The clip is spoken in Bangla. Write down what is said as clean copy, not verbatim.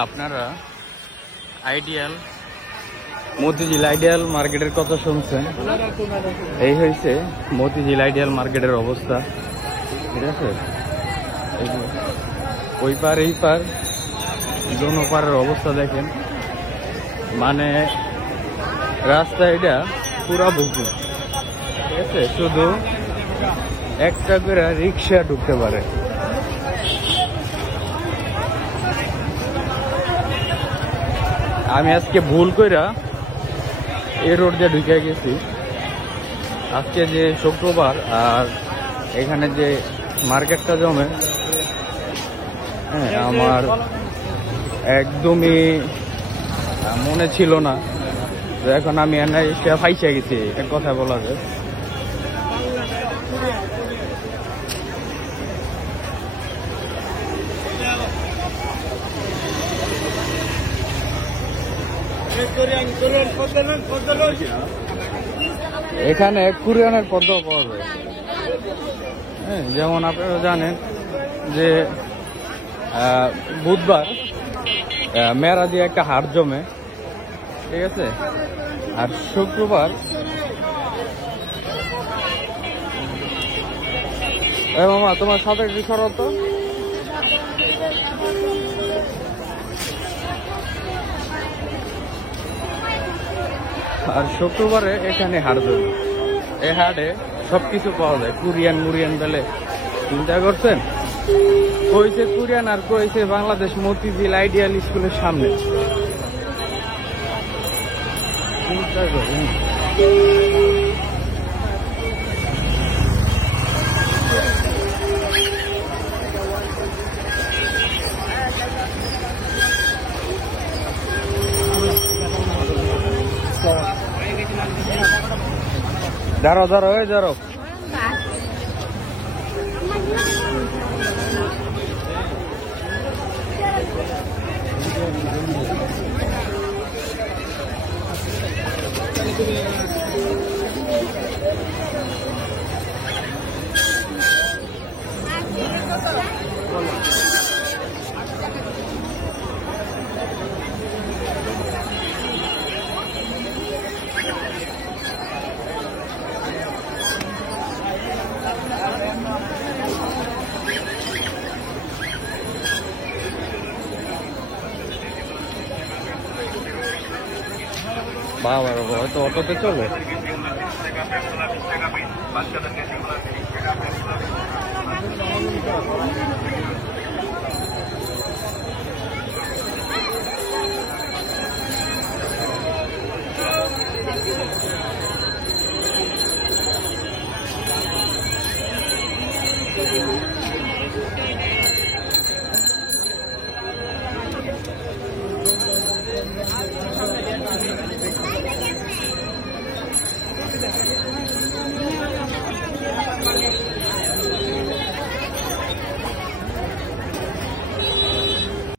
আপনারা আইডিয়াল মতিঝিল আইডিয়াল মার্কেটের কথা শুনছেন। এই হয়েছে মতিঝিল আইডিয়াল মার্কেটের অবস্থা, ঠিক আছে। ওই পার এই পার দোনো পারের অবস্থা দেখেন, মানে রাস্তা এটা পুরা বুকু, ঠিক আছে। শুধু একটা করে রিক্সা ঢুকতে পারে। আমি আজকে ভুল কইরা এই রোড দিয়ে ঢুকে গেছি। আজকে যে শুক্রবার আর এখানে যে মার্কেটটা জমে, হ্যাঁ, আমার একদমই মনে ছিল না। এখন আমি এনে ফাইসা গেছি, এক কথা বলা যায়। এখানে কোরিয়ানের পদ্মা পাওয়া যায়, হ্যাঁ। যেমন আপনারা জানেন যে বুধবার মেরা দিয়ে একটা হাট জমে, ঠিক আছে। আর শুক্রবার মামা তোমার সাথে কি শরত, আর শুক্রবারে এখানে হাট জমে। এই হাটে সবকিছু পাওয়া যায়, কোরিয়ান মুরিয়ান বেলে। চিন্তা করছেন, কইছে কোরিয়ান আর কইছে বাংলাদেশ মতিঝিল আইডিয়াল স্কুলের সামনে। চিন্তা করেন। দাঁড়ো দাঁড়ো, ওই দাঁড়ো। বাবা হয়তো অটোতে চলে।